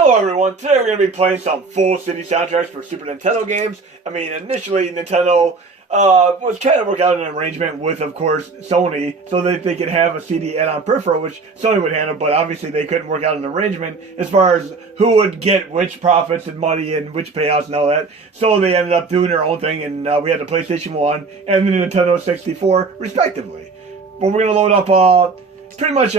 Hello everyone, today we're going to be playing some full CD soundtracks for Super Nintendo games. I mean, initially Nintendo was kind of working out an arrangement with, of course, Sony, so that they could have a CD add-on peripheral, which Sony would handle, but obviously they couldn't work out an arrangement as far as who would get which profits and money and which payouts and all that. So they ended up doing their own thing, and we had the PlayStation 1 and the Nintendo 64, respectively. But we're going to load up pretty much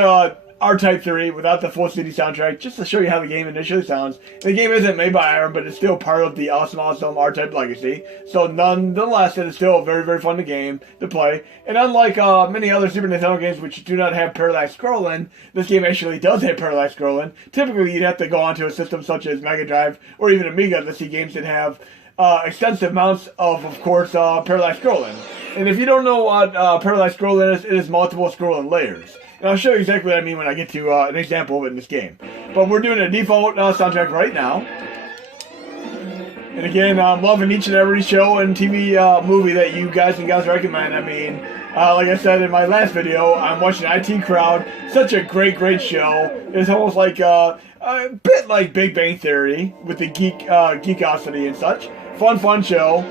R-Type 3 without the full CD soundtrack, just to show you how the game initially sounds. The game isn't made by Iron, but it's still part of the awesome R-Type legacy. So nonetheless, it is still very, very fun game to play. And unlike many other Super Nintendo games which do not have parallax scrolling, this game actually does have parallax scrolling. Typically, you'd have to go onto a system such as Mega Drive or even Amiga to see games that have extensive amounts of course, parallax scrolling. And if you don't know what parallax scrolling is, it is multiple scrolling layers. And I'll show you exactly what I mean when I get to an example of it in this game. But we're doing a default soundtrack right now. And again, I'm loving each and every show and TV movie that you guys recommend. I mean, like I said in my last video, I'm watching IT Crowd. Such a great show. It's almost like a bit like Big Bang Theory with the geekosity and such. Fun show.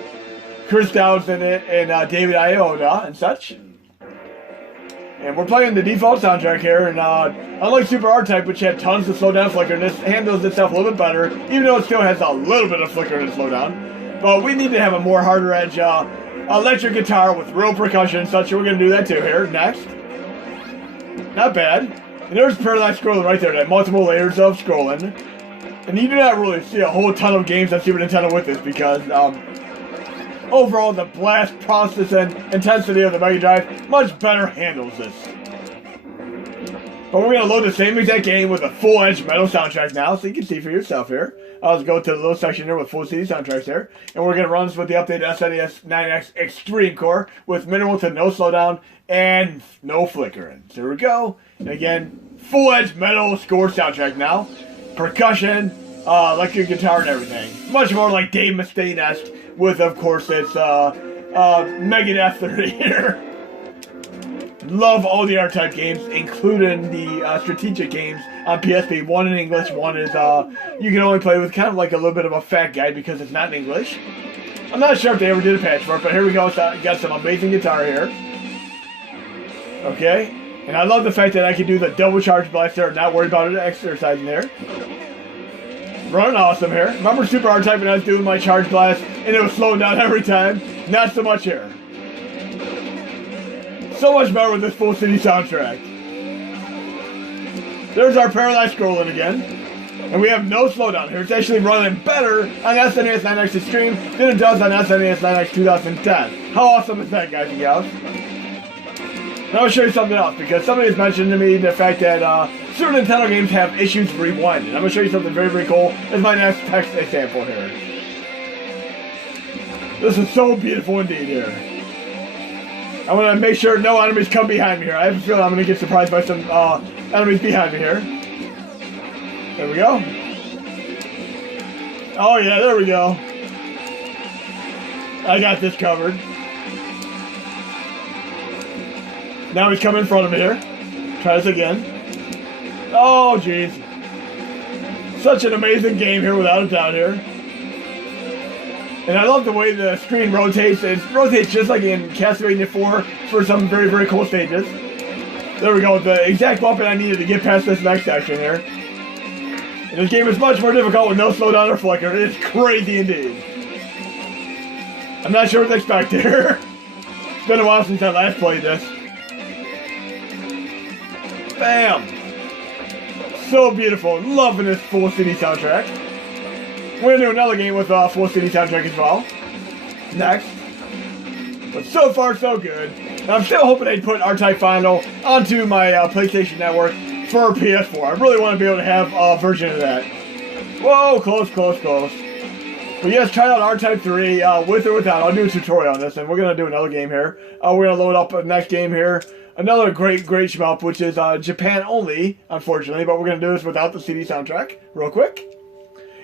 Chris Dowd's in it and David Iota and such. And we're playing the default soundtrack here, and unlike Super R-Type, which had tons of slowdown flicker, this handles itself a little bit better, even though it still has a little bit of flicker and slowdown. But we need to have a more harder edge electric guitar with real percussion and such, so we're going to do that too here, next. Not bad. And there's parallax scrolling right there, that multiple layers of scrolling. And you do not really see a whole ton of games on Super Nintendo with this, because overall, the blast process and intensity of the Mega Drive much better handles this. But we're going to load the same exact game with a full-edge metal soundtrack now, so you can see for yourself here. Let's go to the little section here with full CD soundtracks here. And we're going to run this with the updated SNES 9X Xtreme core with minimal to no slowdown and no flickering. So here we go. And again, full-edge metal score soundtrack now. Percussion, electric guitar and everything. Much more like Dave Mustaine-esque. With, of course, it's Megadeth 30 here. Love all the R-Type games, including the strategic games on PSP. One in English, one is you can only play with kind of like a little bit of a fat guide because it's not in English. I'm not sure if they ever did a patch for it, but here we go. So got some amazing guitar here. Okay, and I love the fact that I can do the double charge blaster, not worry about it exercising there. Running awesome here. Remember Super R-Type when I was doing my charge blast and it was slowing down every time? Not so much here. So much better with this full CD soundtrack. There's our parallax scrolling again. And we have no slowdown here. It's actually running better on SNES 9X Xtreme than it does on SNES 9X 2010. How awesome is that, guys and gals? Now I'll show you something else, because somebody has mentioned to me the fact that Super Nintendo games have issues rewinding. I'm going to show you something very, very cool. This is my next text example here. This is so beautiful indeed here. I want to make sure no enemies come behind me here. I have a feeling I'm going to get surprised by some enemies behind me here. There we go. Oh yeah, there we go. I got this covered. Now he's coming in front of me here. Try this again. Oh, jeez. Such an amazing game here, without a doubt here. And I love the way the screen rotates. It rotates just like in Castlevania 4 for some very, very cool stages. There we go. The exact weapon I needed to get past this next section here. And this game is much more difficult with no slowdown or flicker. It's crazy indeed. I'm not sure what to expect here. It's been a while since I last played this. Bam! So beautiful. Loving this full CD soundtrack. We're going to do another game with a full CD soundtrack as well. Next. But so far, so good. And I'm still hoping they'd put R-Type Final onto my PlayStation Network for PS4. I really want to be able to have a version of that. Whoa, close. But yes, try out R-Type 3 with or without. I'll do a tutorial on this, and we're going to do another game here. We're going to load up the next game here. Another great shmup, which is Japan only, unfortunately, but we're going to do this without the CD soundtrack, real quick.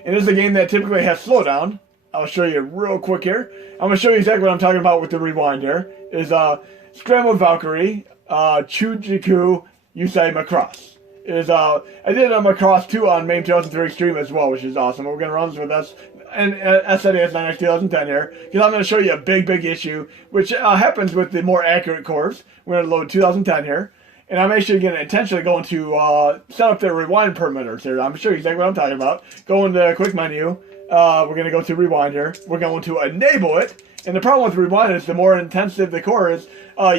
And this is a game that typically has slowdown. I'll show you real quick here. I'm going to show you exactly what I'm talking about with the rewind here. Is Scrambled Valkyrie, Chujiku Yusei Macross. is I did them across 2 on MAME 2003 Xtreme as well, which is awesome. We're going to run this with us and SNES 9X 2010 here, because I'm going to show you a big issue, which happens with the more accurate cores. We're going to load 2010 here, and I'm actually going to intentionally go into set up the rewind parameters here. I'm going to show you exactly what I'm talking about. Go into quick menu. We're going to go to rewind here. We're going to enable it. And the problem with rewind is the more intensive the core is,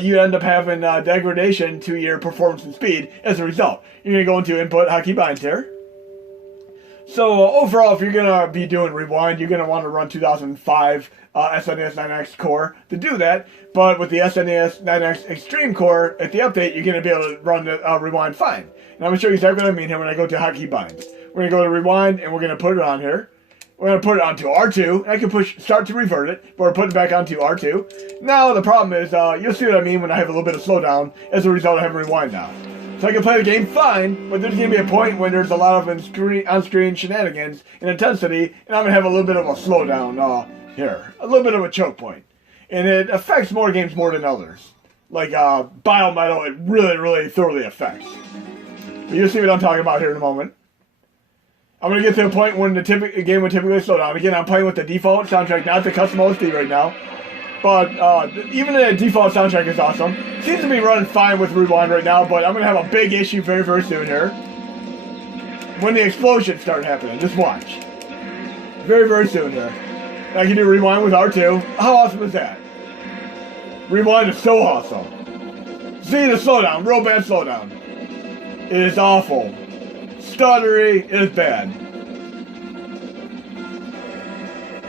you end up having degradation to your performance and speed as a result. You're going to go into input hotkey binds here. So overall, if you're going to be doing rewind, you're going to want to run 2005 SNES 9X core to do that. But with the SNES 9X Xtreme core, at the update, you're going to be able to run the rewind fine. And I'm going to show you exactly what I mean here when I go to hotkey binds. We're going to go to rewind, and we're going to put it on here. We're going to put it onto R2, and I can push start to revert it, but we're putting it back onto R2. Now, the problem is, you'll see what I mean when I have a little bit of slowdown as a result of having rewind now. So I can play the game fine, but there's going to be a point when there's a lot of on-screen shenanigans and intensity, and I'm going to have a little bit of a slowdown here. A little bit of a choke point. And it affects more games more than others. Like Biometal, it really thoroughly affects. But you'll see what I'm talking about here in a moment. I'm going to get to a point when the game would typically slow down. Again, I'm playing with the default soundtrack, not the custom OST right now. But even the default soundtrack is awesome. Seems to be running fine with rewind right now, but I'm going to have a big issue very soon here. When the explosions start happening. Just watch. Very soon here. I can do rewind with R2. How awesome is that? Rewind is so awesome. See the slowdown, real bad slowdown. It is awful. Stuttery is bad.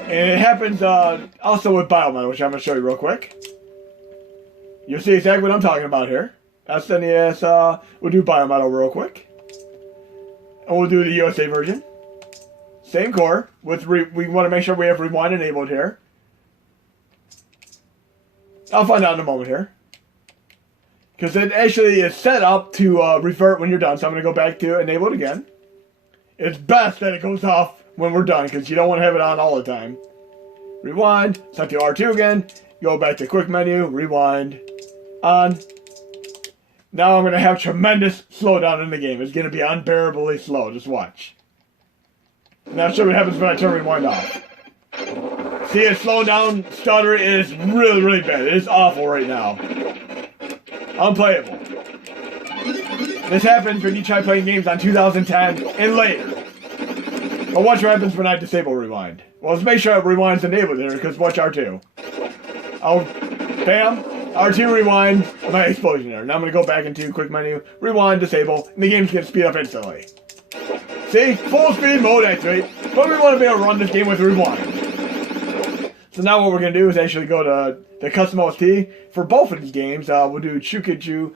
And it happens also with Biometal, which I'm going to show you real quick. You'll see exactly what I'm talking about here. SNES, we'll do Biometal real quick. And we'll do the USA version. Same core. We want to make sure we have rewind enabled here. I'll find out in a moment here. Because it actually is set up to revert when you're done. So I'm going to go back to enable it again. It's best that it goes off when we're done, because you don't want to have it on all the time. Rewind. Set to R2 again. Go back to quick menu. Rewind. On. Now I'm going to have tremendous slowdown in the game. It's going to be unbearably slow. Just watch. Now show what happens when I turn rewind off. See it slow down, stutter. It is really bad. It is awful right now. Unplayable. This happens when you try playing games on 2010 and later. But watch what happens when I disable rewind. Well, let's make sure rewind's enabled there, because watch R2. Bam, R2 rewind, my explosion there. Now I'm going to go back into quick menu, rewind, disable, and the game's going to speed up instantly. See? Full speed mode activate, but we want to be able to run this game with rewind. So now what we're going to do is actually go to the custom OST for both of these games. We'll do Chukiju.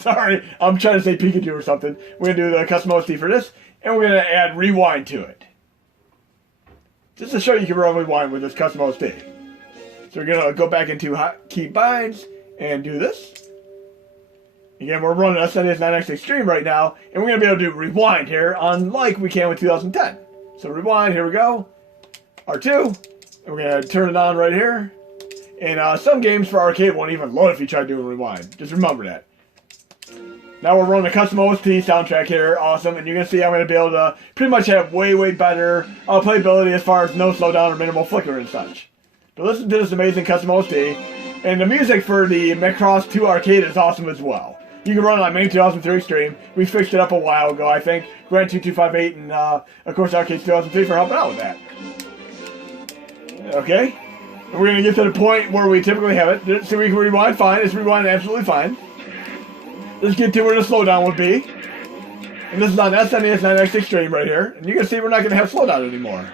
Sorry, I'm trying to say Pikachu or something. We're going to do the custom OST for this, and we're going to add rewind to it. Just to show you can run rewind with this custom OST. So we're going to go back into hotkey binds and do this. Again, we're running SNES 9X Xtreme right now, and we're going to be able to do rewind here, unlike we can with 2010. So rewind, here we go. R2. And we're going to turn it on right here. And some games for arcade won't even load if you try doing rewind. Just remember that. Now we're running a custom OST soundtrack here. Awesome. And you're going to see I'm going to be able to pretty much have way better playability as far as no slowdown or minimal flicker and such. But listen to this amazing custom OST. And the music for the Macross 2 arcade is awesome as well. You can run it on MAME 2003 Xtreme. We fixed it up a while ago, I think. Grant2258 and, of course, Arcade 2003 for helping out with that. Okay, and we're going to get to the point where we typically have it. So we can rewind fine. It's rewind absolutely fine. Let's get to where the slowdown would be. And this is on SNES 9X Xtreme right here. And you can see we're not going to have slowdown anymore.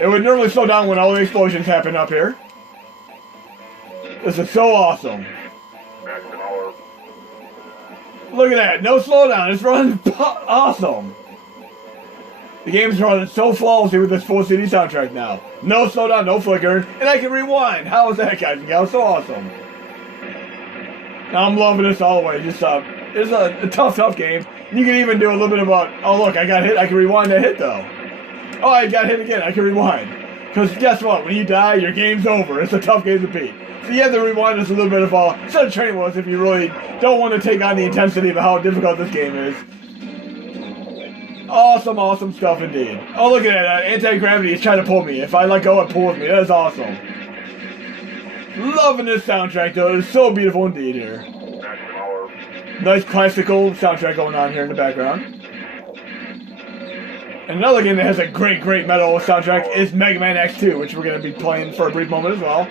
It would normally slow down when all the explosions happen up here. This is so awesome. Look at that. No slowdown. It's running awesome. The game's running so flawlessly with this full CD soundtrack now. No slowdown, no flicker, and I can rewind. How is that, guys and gals? So awesome. Now I'm loving this all the way. Just it's a tough game. You can even do a little bit about, oh look, I got hit. I can rewind that hit though. Oh, I got hit again. I can rewind. Because guess what? When you die, your game's over. It's a tough game to beat. So you have to rewind just a little bit of a set of training wheels if you really don't want to take on the intensity of how difficult this game is. Awesome, awesome stuff indeed. Oh, look at that. Anti-gravity is trying to pull me. If I let go, it pulls me. That is awesome. Loving this soundtrack, though. It is so beautiful indeed here. Nice classical soundtrack going on here in the background. Another game that has a great, great metal soundtrack is Mega Man X2, which we're going to be playing for a brief moment as well.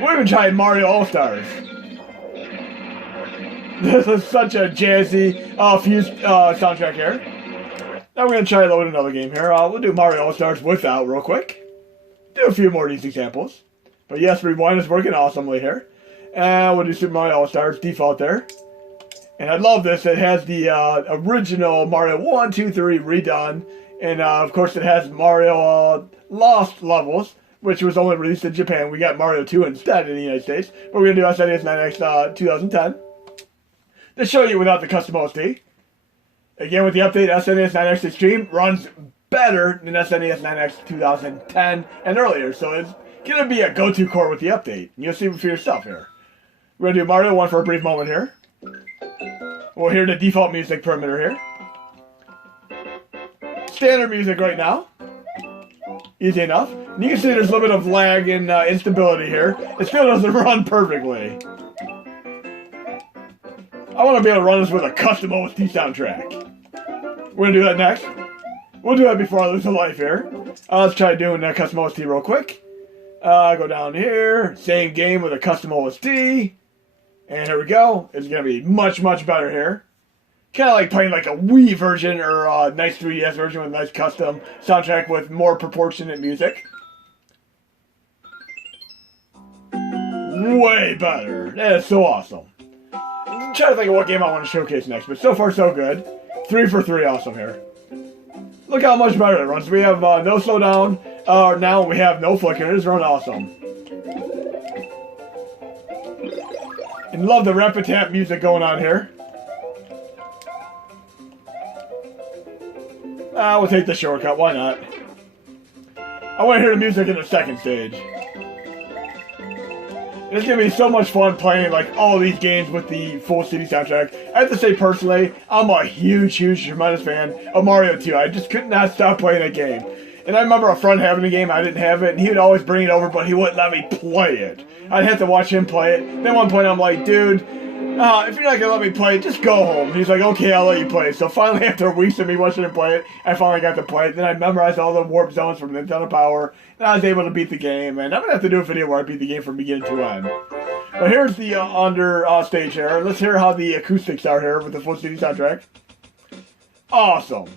We've even tried Mario All-Stars. This is such a jazzy, fused soundtrack here. Now we're going to try to load another game here. We'll do Mario All-Stars without real quick. Do a few more of these examples. But yes, Rewind is working awesomely here. And we'll do Super Mario All-Stars, default there. And I love this. It has the original Mario 1, 2, 3 redone. And of course it has Mario Lost levels, which was only released in Japan. We got Mario 2 instead in the United States. But we're going to do SNES 9X 2010. To show you without the custom OST. Again, with the update, SNES 9X Xtreme runs better than SNES 9X 2010 and earlier. So it's going to be a go-to core with the update. You'll see for yourself here. We're going to do Mario 1 for a brief moment here. We'll hear the default music perimeter here. Standard music right now. Easy enough. And you can see there's a little bit of lag and instability here. It still doesn't run perfectly. I want to be able to run this with a custom OST soundtrack. We're going to do that next. We'll do that before I lose a life here. Let's try doing that custom OST real quick. Go down here. Same game with a custom OST. And here we go. It's going to be much, much better here. Kind of like playing like a Wii version or a nice 3DS version with a nice custom soundtrack with more proportionate music. Way better. That is so awesome. I'm trying to think of what game I want to showcase next, but so far so good. 3 for 3 awesome here. Look how much better it runs. We have no slowdown. Now we have no flicker. It's run awesome. And love the rapid tap music going on here. We'll take the shortcut, why not? I want to hear the music in the second stage. It's going to be so much fun playing like all these games with the full CD soundtrack. I have to say personally, I'm a huge, tremendous fan of Mario 2. I just could not stop playing that game. And I remember a friend having the game, I didn't have it, and he would always bring it over, but he wouldn't let me play it. I'd have to watch him play it. Then one point I'm like, dude, if you're not going to let me play it, just go home. And he's like, okay, I'll let you play it. So finally, after weeks of me watching him play it, I finally got to play it. Then I memorized all the warp zones from Nintendo Power, and I was able to beat the game. And I'm going to have to do a video where I beat the game from beginning to end. But here's the stage here. Let's hear how the acoustics are here with the full CD soundtrack. Awesome.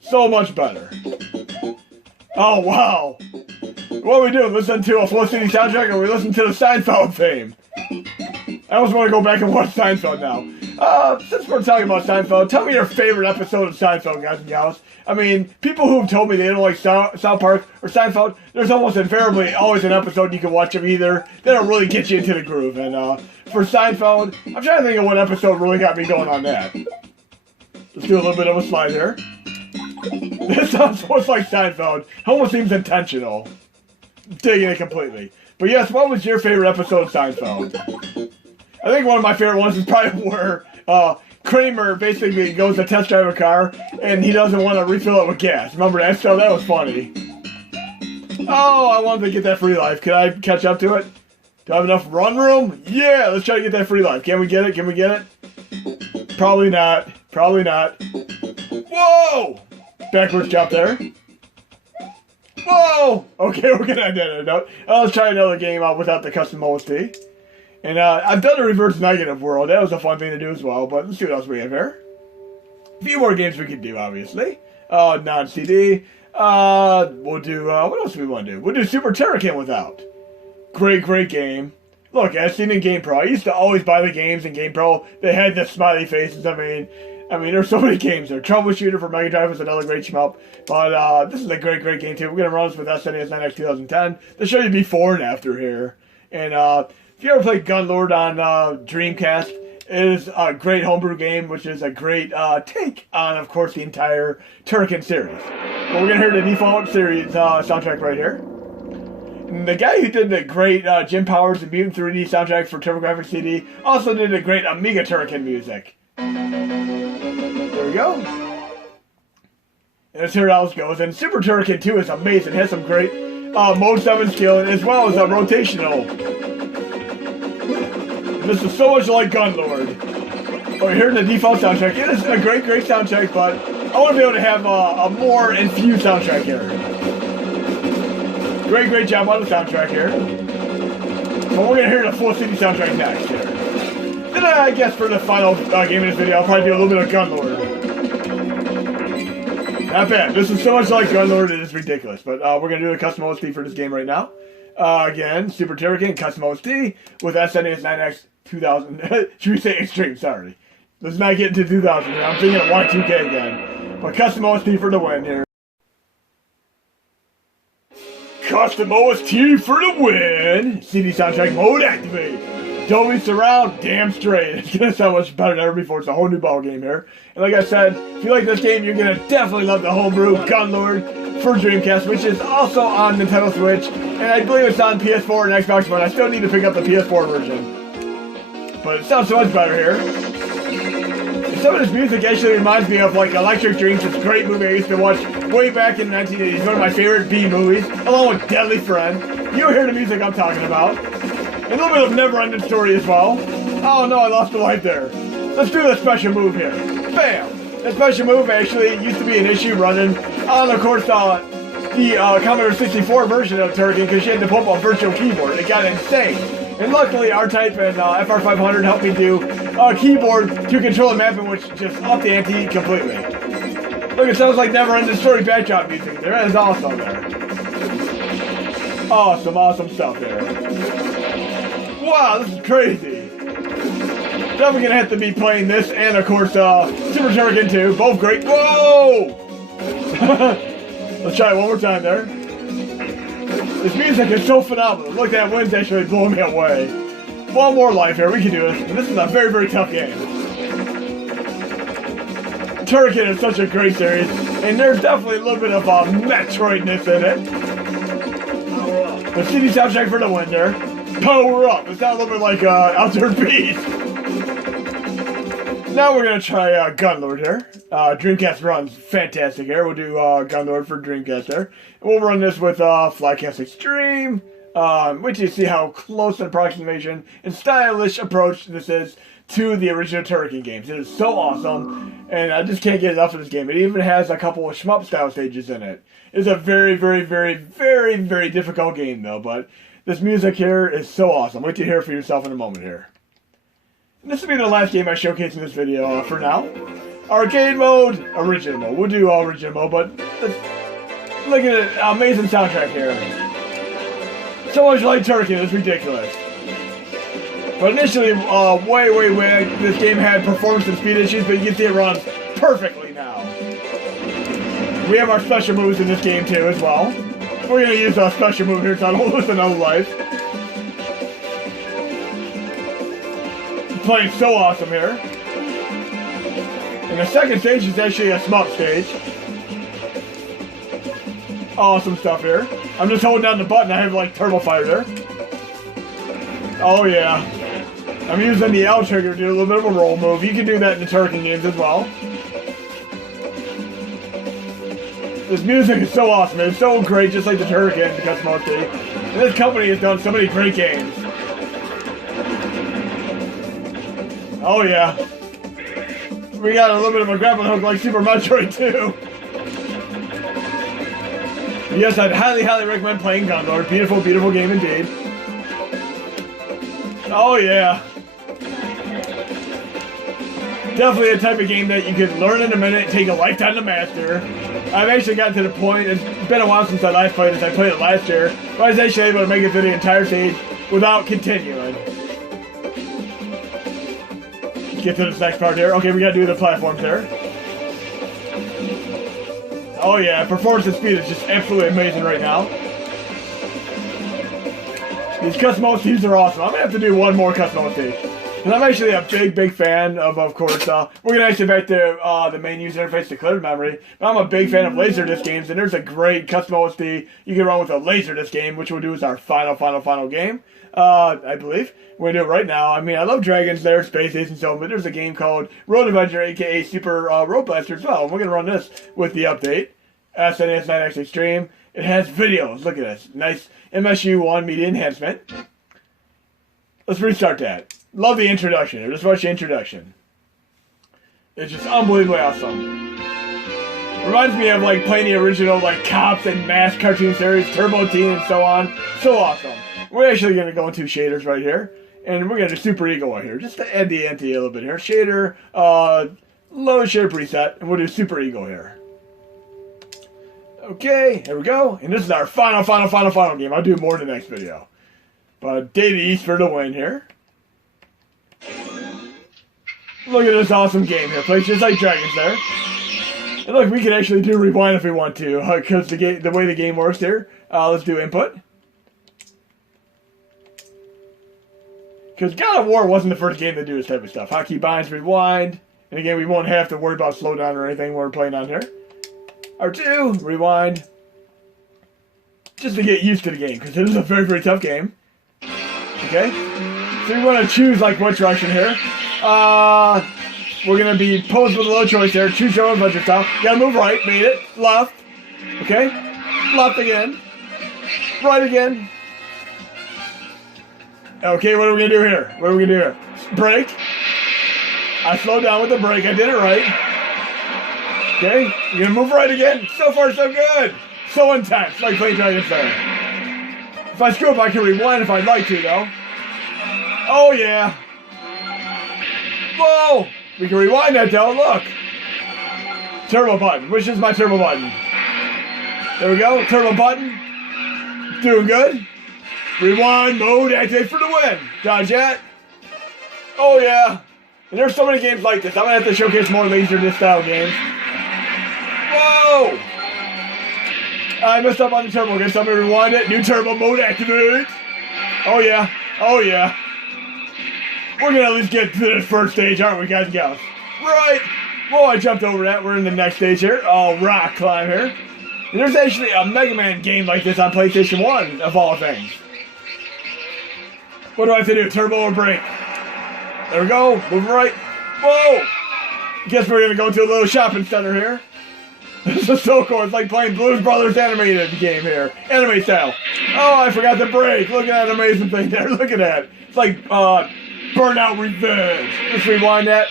So much better. Oh, wow. What are we doing? Listen to a full CD soundtrack, or we listen to the Seinfeld theme? I almost want to go back and watch Seinfeld now. Since we're talking about Seinfeld, tell me your favorite episode of Seinfeld, guys and gals. I mean, people who've told me they don't like South Park or Seinfeld, there's almost invariably always an episode you can watch of either that'll really get you into the groove. And for Seinfeld, I'm trying to think of what episode really got me going on that. Let's do a little bit of a slide here. This sounds almost like Seinfeld. It almost seems intentional. Digging it completely. But yes, what was your favorite episode of Seinfeld? I think one of my favorite ones is probably where Kramer basically goes to test drive a car and he doesn't want to refill it with gas. Remember that? So that was funny. Oh, I wanted to get that free life. Can I catch up to it? Do I have enough run room? Yeah, let's try to get that free life. Can we get it? Can we get it? Probably not. Probably not. Whoa! Backwards jump there. Whoa! Okay, we're gonna end that note. Let's try another game out without the custom OST. And I've done a reverse negative world. That was a fun thing to do as well. But let's see what else we have here. A few more games we could do, obviously. Non-CD. We'll do, what else do we want to do? We'll do Super Turrican without. Great, great game. Look, I've seen in GamePro. I used to always buy the games in GamePro. They had the smiley faces. I mean, there's so many games there. Troubleshooter for Mega Drive was another great shmup. But this is a great, great game, too. We're going to run this with SNES 9X 2010 to show you before and after here. And if you ever played Gunlord on Dreamcast, it is a great homebrew game, which is a great take on, of course, the entire Turrican series. But we're gonna hear the default series soundtrack right here. And the guy who did the great Jim Powers and Mutant 3D soundtrack for TurboGrafx CD also did the great Amiga Turrican music. There we go. And let's hear how this goes. And Super Turrican 2 is amazing. It has some great Mode 7 skill as well as rotational. This is so much like Gunlord. Oh, you're hearing the default soundtrack. Yeah, this is a great soundtrack, but I want to be able to have a more infused soundtrack here. Great job on the soundtrack here. But we're going to hear the full CD soundtrack next here. Then I guess for the final game in this video, I'll probably do a little bit of Gunlord. Not bad. This is so much like Gunlord, it is ridiculous. But we're going to do a custom OST for this game right now. Again, Super Turrican, custom OST with SNES 9X 2000. Should we say Xtreme? Sorry. Let's not get into 2000 here. I'm thinking of Y2K again. But custom OST for the win here. Custom OST for the win! CD soundtrack mode activate! Dolby surround, damn straight. It's gonna sound much better than ever before. It's a whole new ball game here. And like I said, if you like this game, you're gonna definitely love the homebrew Gunlord for Dreamcast, which is also on Nintendo Switch. And I believe it's on PS4 and Xbox One. I still need to pick up the PS4 version. But it sounds so much better here. Some of this music actually reminds me of like Electric Dreams. It's a great movie I used to watch way back in the 1980s. One of my favorite B movies, along with Deadly Friend. You'll hear the music I'm talking about. A little bit of Never Ending Story as well. Oh no, I lost the light there. Let's do the special move here. Bam! The special move actually used to be an issue running on, of course, the Commodore 64 version of Turrican because she had to pull up a virtual keyboard. It got insane. And luckily, R-Type and FR500 helped me do a keyboard to control the mapping, which just upped the ante completely. Look, it sounds like Never Ending Story backdrop music there. That is awesome there. Awesome stuff there. Wow, this is crazy. Definitely gonna have to be playing this and, of course, Super Turrican 2. Both great. Whoa! Let's try it one more time there. This music is so phenomenal. Look, that wind's actually blowing me away. One more life here. We can do this. And this is a very tough game. Turrican is such a great series, and there's definitely a little bit of Metroidness in it. The CD soundtrack for the win there. Power up. It sounds a little bit like Outer Beast. Now we're going to try Gunlord here. Dreamcast runs fantastic here. We'll do Gunlord for Dreamcast there. And we'll run this with Flycast Xtreme. Wait till you see how close an approximation and stylish approach this is to the original Turrican games. It is so awesome, and I just can't get enough of this game. It even has a couple of shmup style stages in it. It's a very difficult game though, but this music here is so awesome. Wait to hear it for yourself in a moment here. And this will be the last game I showcase in this video for now. Arcade mode, original mode. We'll do original mode, but look at it, amazing soundtrack here. So much like Turrican, it's ridiculous. But initially, way back, this game had performance and speed issues, but you can see it runs perfectly now. We have our special moves in this game too, as well. We're going to use our special move here, so I don't lose another life. Playing so awesome here. And the second stage is actually a shmup stage. Awesome stuff here. I'm just holding down the button. I have like Turbo Fire there. Oh yeah. I'm using the L trigger to do a little bit of a roll move. You can do that in the Turrican games as well. This music is so awesome. It's so great, just like the Turrican custom OST. And this company has done so many great games. Oh yeah. We got a little bit of a grappling hook like Super Metroid 2. Yes, I'd highly recommend playing Gunlord. Beautiful game indeed. Oh yeah. Definitely a type of game that you can learn in a minute, take a lifetime to master. I've actually gotten to the point, it's been a while since I last played this, I played it last year, but I was actually able to make it through the entire stage without continuing. Let's get to this next part here. Okay, we gotta do the platforms there. Oh yeah, performance and speed is just absolutely amazing right now. These custom OSTs are awesome. I'm gonna have to do one more custom OST. And I'm actually a big fan of course, we're going to actually back to the main user interface to clear memory. But I'm a big fan of Laserdisc games, and there's a great custom OST you can run with a Laserdisc game, which we'll do as our final game, I believe. We're going to do it right now. I mean, I love Dragons, Lair, Space Ace, and so on, but there's a game called Avenger, aka Super Road Blaster as well. And we're going to run this with the update. SNES Xtreme. It has videos. Look at this. Nice MSU1 media enhancement. Let's restart that. Love the introduction. Just watch the introduction. It's just unbelievably awesome. Reminds me of like playing the original like Cops and Mask cartoon series, Turbo Teen and so on. So awesome. We're actually going to go into shaders right here. And we're going to do Super Ego right here. Just to add the ante a little bit here. Shader, low shader preset. And we'll do Super Ego here. Okay, here we go. And this is our final game. I'll do more in the next video. But Data East for the win here. Look at this awesome game here. Plays just like Dragons there. And look, we can actually do rewind if we want to. Because the way the game works here. Let's do input. Because God of War wasn't the first game to do this type of stuff. Hotkey binds, rewind. And again, we won't have to worry about slowdown or anything when we're playing on here. R2, rewind. Just to get used to the game. Because it is a very tough game. Okay? So you want to choose like what direction here. We're going to be posed with a low choice here. Choose your own budget style. You gotta move right. Made it. Left. Okay? Left again. Right again. Okay, what are we going to do here? What are we going to do here? Brake. I slowed down with the brake. I did it right. Okay? You're going to move right again. So far, so good. So intense. Like playing Dragons there. If I screw up, I can rewind if I'd like to, though. Oh, yeah. Whoa! We can rewind that, though. Look. Turbo button. Which is my turbo button? There we go. Turbo button. Doing good. Rewind mode. Activate for the win. Dodge that. Oh, yeah. And there's so many games like this. I'm going to have to showcase more Laserdisc style games. Whoa! I messed up on the turbo again, so I'm going to rewind it. New turbo mode activate. Oh, yeah. Oh, yeah. We're going to at least get to this first stage, aren't we, guys and gals? Right. Whoa, I jumped over that. We're in the next stage here. Oh, rock climb here. And there's actually a Mega Man game like this on PlayStation 1, of all things. What do I have to do? Turbo or brake? There we go. Moving right. Whoa. Guess we're going to go to a little shopping center here. This is so cool. It's like playing Blues Brothers animated game here. Anime style. Oh, I forgot the brake. Look at that amazing thing there. Look at that. It's like Burnout Revenge. Let's rewind that.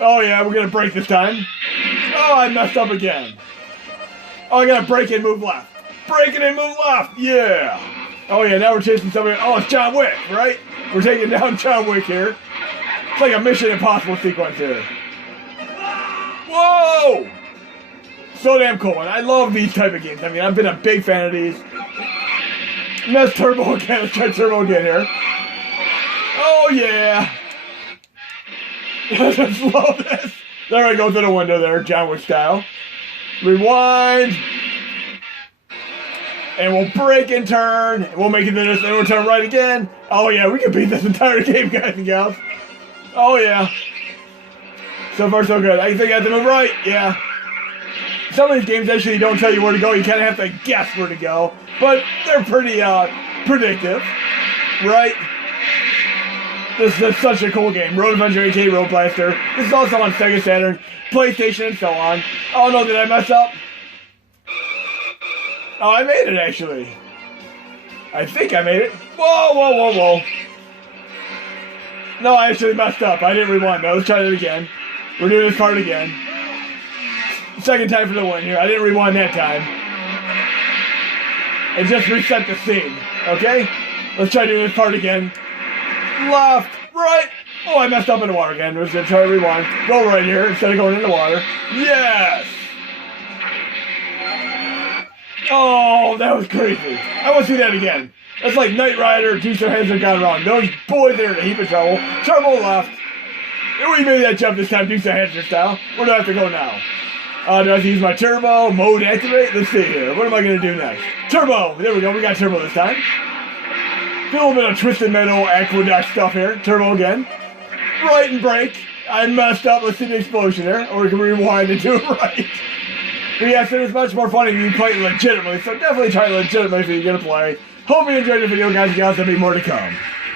Oh, yeah. We're going to brake this time. Oh, I messed up again. Oh, I got to brake and move left. Brake it and move left. Yeah. Oh, yeah. Now we're chasing somebody. Oh, it's John Wick, right? We're taking down John Wick here. It's like a Mission Impossible sequence here. Whoa! So damn cool, and I love these type of games. I mean, I've been a big fan of these. And that's turbo again. Let's try turbo again here. Oh, yeah. I just love this. There I go through the window there, John Wick style. Rewind. And we'll brake and turn. And we'll make it to this, and we'll turn right again. Oh, yeah, we can beat this entire game, guys and gals. Oh, yeah. So far, so good. I think I have to move right. Yeah. Some of these games actually don't tell you where to go. You kind of have to guess where to go. But they're pretty predictive. Right? This is such a cool game. Road Avenger, aka Road Blaster. This is also on Sega Saturn, PlayStation, and so on. Oh, no, did I mess up? Oh, I made it, actually. I think I made it. Whoa, whoa, whoa, whoa. No, I actually messed up. I didn't rewind. No, let's try it again. We're doing this part again. Second time for the win here. I didn't rewind that time. And just reset the scene. Okay? Let's try doing this part again. Left, right. Oh, I messed up in the water again. Let's try to rewind. Go right here instead of going in the water. Yes! Oh, that was crazy. I want to see that again. That's like Knight Rider, Deuce of Hazzard gone wrong. Those boys are in a heap of trouble. Turbo left. And we made that jump this time, Deuce of Hazzard style. Where do I have to go now? Do I have to use my turbo mode activate? Let's see here. What am I going to do next? Turbo. There we go. We got turbo this time. little bit of Twisted Metal Aqueduct stuff here. Turbo again. Right and break. I messed up. Let's see the explosion there. Or we can rewind and do it right. But yes, it is much more fun if you play it legitimately. So definitely try it legitimately if you're going to play. Hope you enjoyed the video, guys and gals. There'll be more to come.